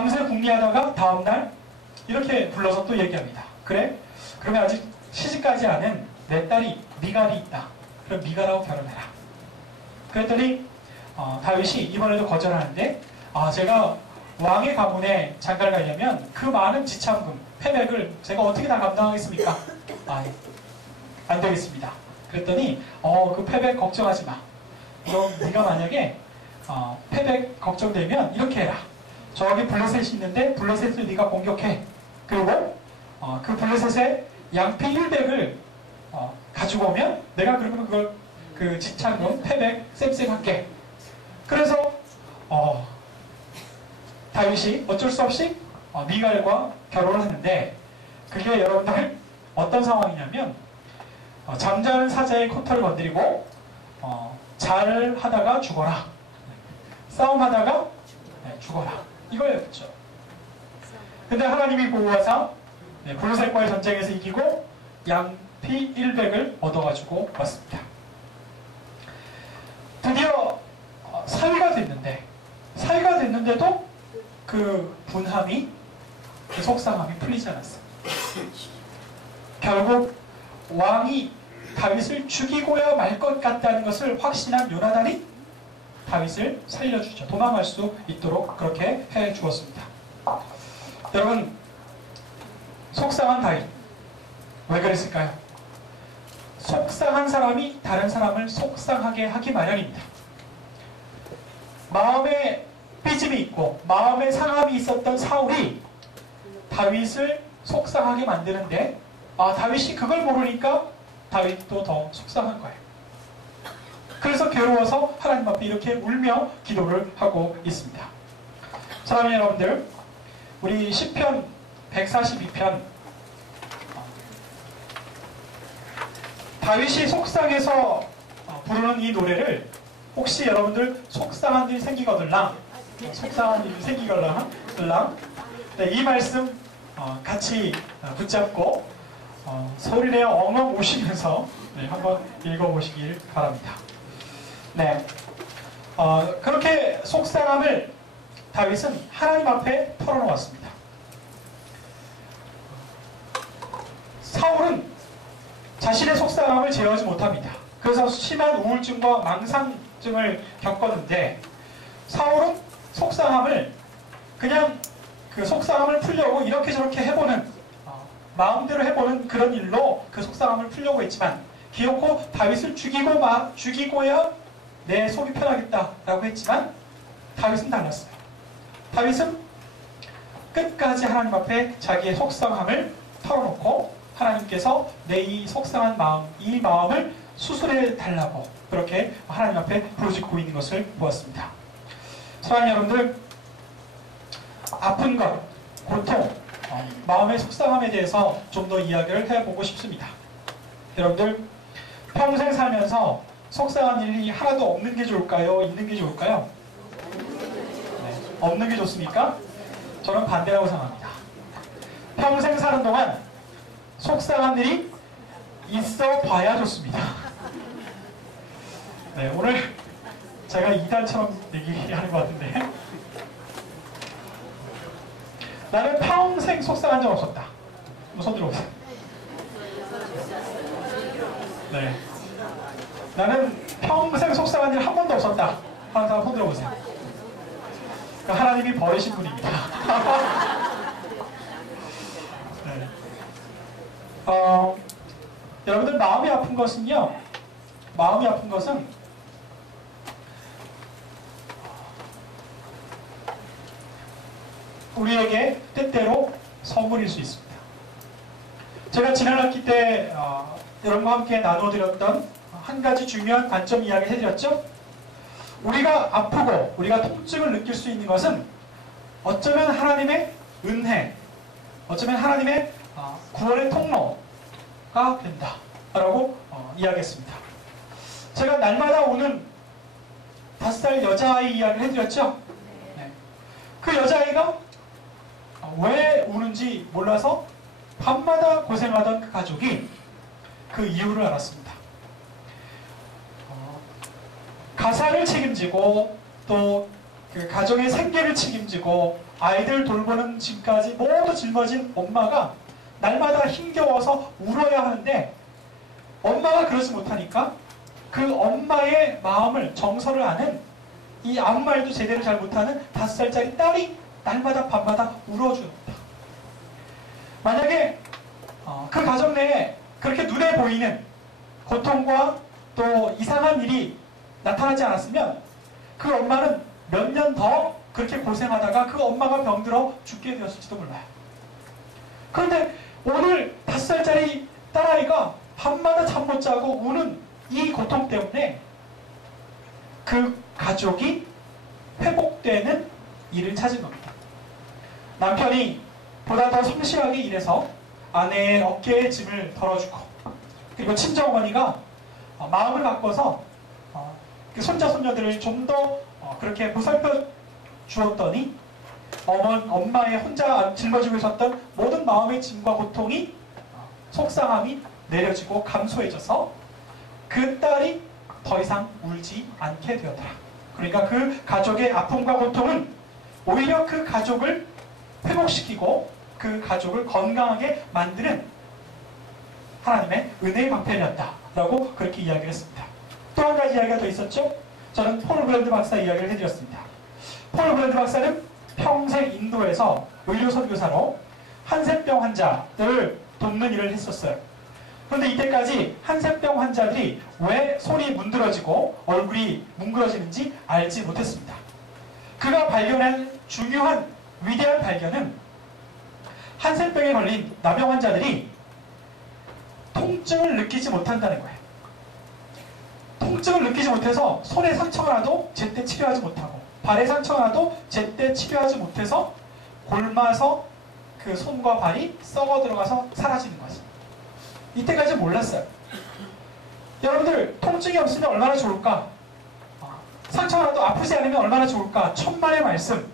밤새 궁리하다가 다음날 이렇게 불러서 또 얘기합니다. 그래? 그러면 아직 시집가지 않은 내 딸이 미갈이 있다. 그럼 미갈하고 결혼해라. 그랬더니 다윗이 이번에도 거절하는데 제가 왕의 가문에 장가를 가려면 그 많은 지참금, 패백을 제가 어떻게 다 감당하겠습니까? 안 되겠습니다. 그랬더니 그 패백 걱정하지 마. 그럼 네가 만약에 패백 걱정되면 이렇게 해라. 저기 블레셋이 있는데 블레셋을 네가 공격해. 그리고 그 블레셋의 양피 100을 가지고 오면 내가 그러면 그걸 그 지참금 패백 쌤쌤 할게. 그래서 다윗이 어쩔 수 없이 미갈과 결혼을 하는데 그게 여러분들 어떤 상황이냐면 잠자는 사자의 코털을 건드리고 잘 하다가 죽어라. 싸움하다가 죽어라. 이거였죠. 근데 하나님이 보호하사 블레셋과의 전쟁에서 이기고 양피 100을 얻어가지고 왔습니다. 드디어 사위가 됐는데도 그 분함이, 그 속상함이 풀리지 않았어요. 결국 왕이 다윗을 죽이고야 말 것 같다는 것을 확신한 요나단이 다윗을 살려주죠. 도망갈 수 있도록 그렇게 해 주었습니다. 여러분, 속상한 다윗 왜 그랬을까요? 속상한 사람이 다른 사람을 속상하게 하기 마련입니다. 마음에 삐짐이 있고 마음에 상함이 있었던 사울이 다윗을 속상하게 만드는데 다윗이 그걸 모르니까 다윗도 더 속상한 거예요. 그래서 괴로워서 하나님 앞에 이렇게 울며 기도를 하고 있습니다. 사랑하는 여러분들, 우리 시편 142편 다윗이 속상해서 부르는 이 노래를 혹시 여러분들 속상한 일 생기거들랑 이 말씀 같이 붙잡고 소리 내어 엉엉 우시면서 한번 읽어보시길 바랍니다. 네, 그렇게 속상함을 다윗은 하나님 앞에 털어놓았습니다. 사울은 자신의 속상함을 제어하지 못합니다. 그래서 심한 우울증과 망상증을 겪었는데 사울은 속상함을 그냥 그 속상함을 풀려고 이렇게 저렇게 해보는 마음대로 해보는 그런 일로 그 속상함을 풀려고 했지만 기어코 다윗을 죽이고야 내 속이 편하겠다라고 했지만 다윗은 달랐어요. 다윗은 끝까지 하나님 앞에 자기의 속상함을 털어놓고 하나님께서 내 이 속상한 마음, 이 마음을 수술해 달라고 그렇게 하나님 앞에 부르짖고 있는 것을 보았습니다. 사랑하는 여러분들, 아픈 것, 고통, 마음의 속상함에 대해서 좀 더 이야기를 해보고 싶습니다. 여러분들, 평생 살면서 속상한 일이 하나도 없는 게 좋을까요? 있는 게 좋을까요? 네, 없는 게 좋습니까? 저는 반대라고 생각합니다. 평생 사는 동안 속상한 일이 있어 봐야 좋습니다. 네, 오늘 제가 2단처럼 얘기하는 것 같은데 나는 평생 속상한 적 없었다. 손 들어보세요. 네, 나는 평생 속상한 일 한 번도 없었다 하는 사람 손 들어보세요. 그러니까 하나님이 버리신 분입니다. 네. 여러분들, 마음이 아픈 것은요, 마음이 아픈 것은 우리에게 때때로 선물일 수 있습니다. 제가 지난 학기 때 여러분과 함께 나눠드렸던 한 가지 중요한 관점 이야기 해드렸죠? 우리가 아프고 우리가 통증을 느낄 수 있는 것은 어쩌면 하나님의 은혜, 어쩌면 하나님의 구원의 통로가 된다라고 이야기했습니다. 제가 날마다 우는 5살 여자아이 이야기를 해드렸죠? 네. 그 여자아이가 왜 우는지 몰라서 밤마다 고생하던 그 가족이 그 이유를 알았습니다. 가사를 책임지고 또 그 가정의 생계를 책임지고 아이들 돌보는 짐까지 모두 짊어진 엄마가 날마다 힘겨워서 울어야 하는데 엄마가 그러지 못하니까 그 엄마의 마음을 정서를 아는 이 아무 말도 제대로 잘 못하는 5살짜리 딸이 날마다 밤마다 울어줍니다. 만약에 그 가정 내에 그렇게 눈에 보이는 고통과 또 이상한 일이 나타나지 않았으면 그 엄마는 몇 년 더 그렇게 고생하다가 그 엄마가 병들어 죽게 되었을지도 몰라요. 그런데 오늘 5살짜리 딸아이가 밤마다 잠 못 자고 우는 이 고통 때문에 그 가족이 회복되는 일을 찾은 겁니다. 남편이 보다 더 성실하게 일해서 아내의 어깨에 짐을 덜어주고, 그리고 친정어머니가 마음을 바꿔서 그 손자 손녀들을 좀 더 그렇게 보살펴 주었더니 엄마의 혼자 짊어지고 있었던 모든 마음의 짐과 고통이, 속상함이 내려지고 감소해져서 그 딸이 더 이상 울지 않게 되었더라. 그러니까 그 가족의 아픔과 고통은 오히려 그 가족을 회복시키고 그 가족을 건강하게 만드는 하나님의 은혜의 방편이었다 라고 그렇게 이야기를 했습니다. 또 한 가지 이야기가 더 있었죠. 저는 폴 브랜드 박사 이야기를 해드렸습니다. 폴 브랜드 박사는 평생 인도에서 의료 선교사로 한센병 환자들을 돕는 일을 했었어요. 그런데 이때까지 한센병 환자들이 왜 손이 문드러지고 얼굴이 뭉그러지는지 알지 못했습니다. 그가 발견한 중요한 위대한 발견은 한센병에 걸린 나병 환자들이 통증을 느끼지 못한다는 거예요. 통증을 느끼지 못해서 손에 상처가 나도 제때 치료하지 못하고 발에 상처가 나도 제때 치료하지 못해서 골마서 그 손과 발이 썩어 들어가서 사라지는 거죠. 이때까지 몰랐어요. 여러분들 통증이 없으면 얼마나 좋을까? 상처가 나도 아프지 않으면 얼마나 좋을까? 천만의 말씀.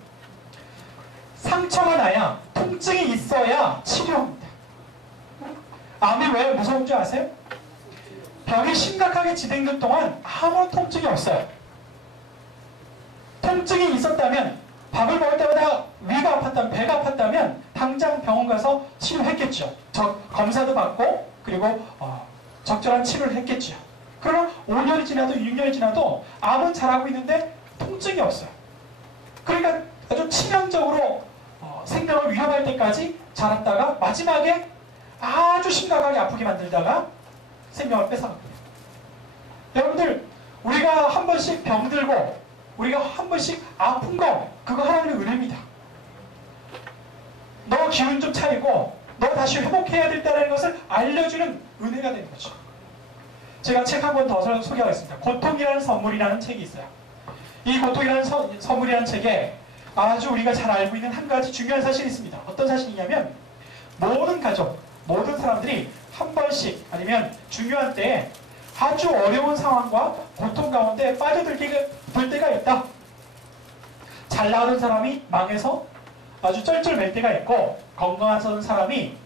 상처가 나야, 통증이 있어야 치료합니다. 암이 왜 무서운 줄 아세요? 병이 심각하게 진행된 동안 아무런 통증이 없어요. 통증이 있었다면, 밥을 먹을 때마다 위가 아팠다면, 배가 아팠다면 당장 병원 가서 치료했겠죠. 검사도 받고 그리고 적절한 치료를 했겠죠. 그러나 5년이 지나도 6년이 지나도 암은 잘하고 있는데 통증이 없어요. 그러니까 아주 치명적으로 생명을 위협할 때까지 자랐다가 마지막에 아주 심각하게 아프게 만들다가 생명을 뺏어갑니다. 여러분들, 우리가 한 번씩 병들고 우리가 한 번씩 아픈 거, 그거 하나님의 은혜입니다. 너 기운 좀 차리고 너 다시 회복해야 된다는 것을 알려주는 은혜가 되는 거죠. 제가 책 한 권 더 소개하겠습니다. 고통이라는 선물이라는 책이 있어요. 이 고통이라는 선물이라는 책에 아주 우리가 잘 알고 있는 한 가지 중요한 사실이 있습니다. 어떤 사실이냐면 모든 가족, 모든 사람들이 한 번씩 아니면 중요한 때에 아주 어려운 상황과 고통 가운데 빠져들 때가 있다. 잘 나가던 사람이 망해서 아주 쩔쩔맬 때가 있고, 건강한 사람이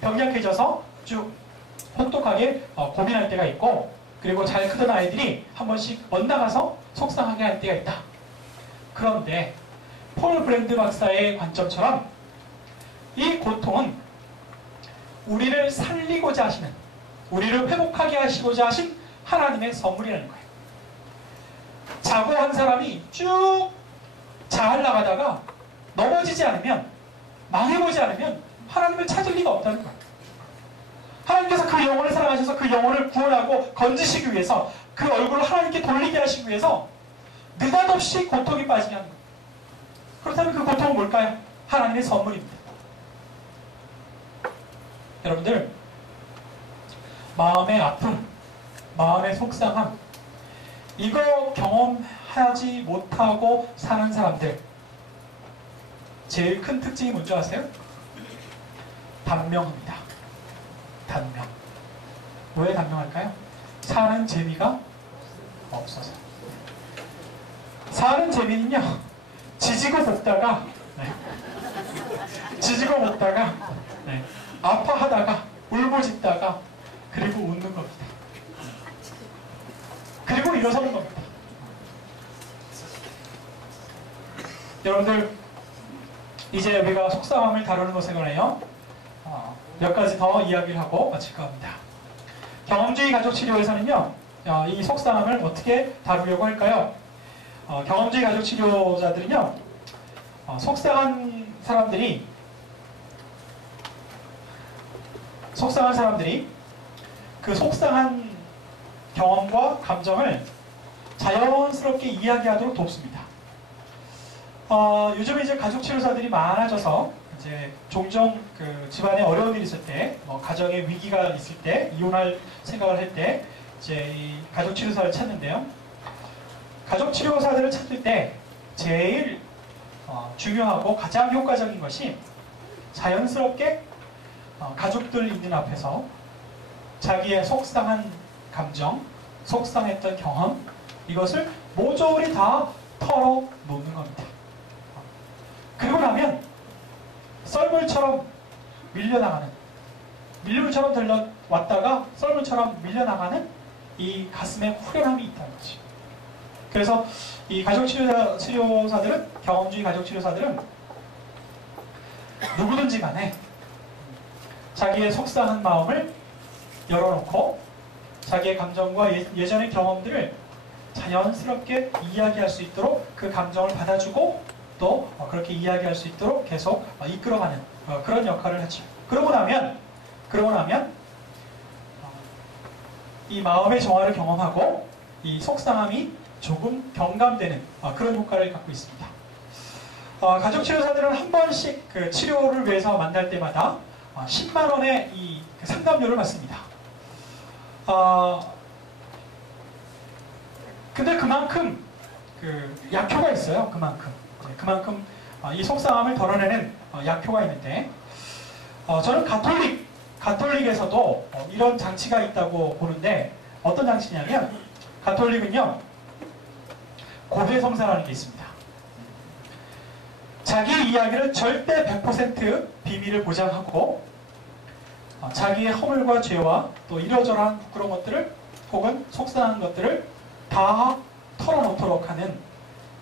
병약해져서 쭉 혹독하게 고민할 때가 있고, 그리고 잘 크던 아이들이 한 번씩 엇나가서 속상하게 할 때가 있다. 그런데 폴 브랜드 박사의 관점처럼 이 고통은 우리를 살리고자 하시는, 우리를 회복하게 하시고자 하신 하나님의 선물이라는 거예요. 자고 한 사람이 쭉 잘 나가다가 넘어지지 않으면, 망해보지 않으면 하나님을 찾을 리가 없다는 거예요. 하나님께서 그 영혼을 사랑하셔서 그 영혼을 구원하고 건지시기 위해서, 그 얼굴을 하나님께 돌리게 하시기 위해서 느닷없이 고통에 빠지게 하는 거예요. 그렇다면 그 고통은 뭘까요? 하나님의 선물입니다. 여러분들, 마음의 아픔, 마음의 속상함, 이거 경험하지 못하고 사는 사람들, 제일 큰 특징이 뭔지 아세요? 단명합니다. 단명. 왜 단명할까요? 사는 재미가 없어서. 사는 재미는요, 지지고 볶다가, 지지고 볶다가, 아파하다가, 울부짖다가, 그리고 웃는 겁니다. 그리고 일어서는 겁니다. 여러분들 이제 우리가 속상함을 다루는 것에 관하여 몇 가지 더 이야기를 하고 마칠까 합니다. 경험주의 가족치료에서는요, 이 속상함을 어떻게 다루려고 할까요? 경험주의 가족치료자들은요, 속상한 사람들이 그 속상한 경험과 감정을 자연스럽게 이야기하도록 돕습니다. 요즘에 이제 가족치료사들이 많아져서 이제 종종 그 집안에 어려운 일이 있을 때, 가정에 위기가 있을 때, 이혼할 생각을 할 때 이제 이 가족치료사를 찾는데요. 가족치료사들을 찾을 때 제일 중요하고 가장 효과적인 것이 자연스럽게 가족들 있는 앞에서 자기의 속상한 감정, 속상했던 경험, 이것을 모조리 다 털어놓는 겁니다. 그리고 나면 썰물처럼 밀물처럼 들려왔다가 썰물처럼 밀려나가는 이 가슴에 후련함이 있다는 거죠. 그래서 이 가족치료사들은, 경험주의 가족치료사들은 누구든지 간에 자기의 속상한 마음을 열어놓고 자기의 감정과 예전의 경험들을 자연스럽게 이야기할 수 있도록 그 감정을 받아주고 또 그렇게 이야기할 수 있도록 계속 이끌어가는 그런 역할을 하죠. 그러고 나면 이 마음의 정화를 경험하고 이 속상함이 조금 경감되는 그런 효과를 갖고 있습니다. 가족치료사들은 한 번씩 그 치료를 위해서 만날 때마다 10만 원의 이 상담료를 받습니다. 근데 그만큼 그 약효가 있어요. 그만큼 이 속상함을 덜어내는 약효가 있는데, 저는 가톨릭에서도 이런 장치가 있다고 보는데, 어떤 장치냐면 가톨릭은요, 고해성사라는 게 있습니다. 자기의 이야기를 절대 100% 비밀을 보장하고 자기의 허물과 죄와 또 이러저러한 부끄러운 것들을 혹은 속상한 것들을 다 털어놓도록 하는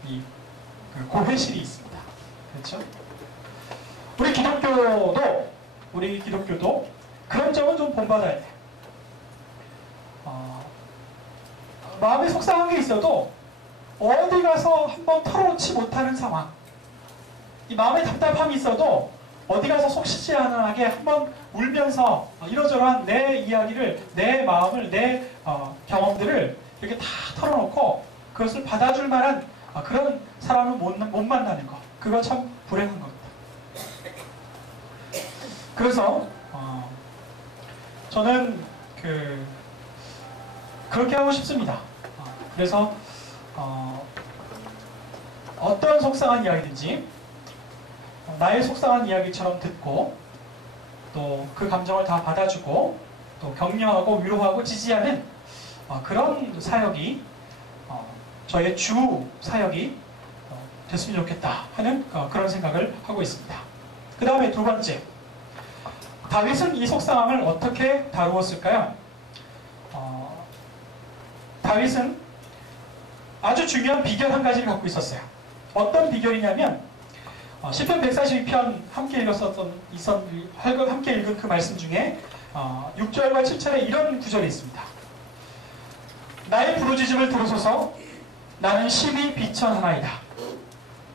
이 고해실이 있습니다. 그렇죠? 우리 기독교도 그런 점은 좀 본받아야 돼요. 마음에 속상한 게 있어도 어디 가서 한번 털어놓지 못하는 상황, 이 마음에 답답함이 있어도 어디 가서 속 시원하게 한번 울면서 이러저러한 내 이야기를, 내 마음을, 내 경험들을 이렇게 다 털어놓고 그것을 받아줄 만한 그런 사람을 못 만나는 것, 그거 참 불행한 겁니다. 그래서 저는 그렇게 하고 싶습니다. 그래서 어떤 속상한 이야기든지 나의 속상한 이야기처럼 듣고 또 그 감정을 다 받아주고 또 격려하고 위로하고 지지하는 그런 사역이 저의 주 사역이 됐으면 좋겠다 하는 그런 생각을 하고 있습니다. 그 다음에 두 번째, 다윗은 이 속상함을 어떻게 다루었을까요? 다윗은 아주 중요한 비결 한 가지를 갖고 있었어요. 어떤 비결이냐면 시편 142편 함께 읽은 그 말씀 중에 6절과 7절에 이런 구절이 있습니다. 나의 부르짖음을 들으소서. 나는 심히 비천하나이다.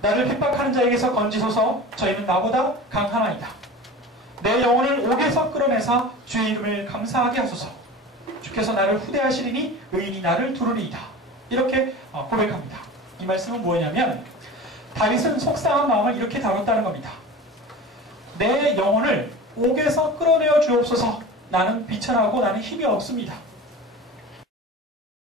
나를 핍박하는 자에게서 건지소서. 저희는 나보다 강하나이다. 내 영혼을 옥에서 끌어내사 주의 이름을 감사하게 하소서. 주께서 나를 후대하시리니 의인이 나를 두르리이다. 이렇게 고백합니다. 이 말씀은 뭐냐면 다윗은 속상한 마음을 이렇게 다뤘다는 겁니다. 내 영혼을 옥에서 끌어내어 주옵소서. 나는 비천하고 나는 힘이 없습니다.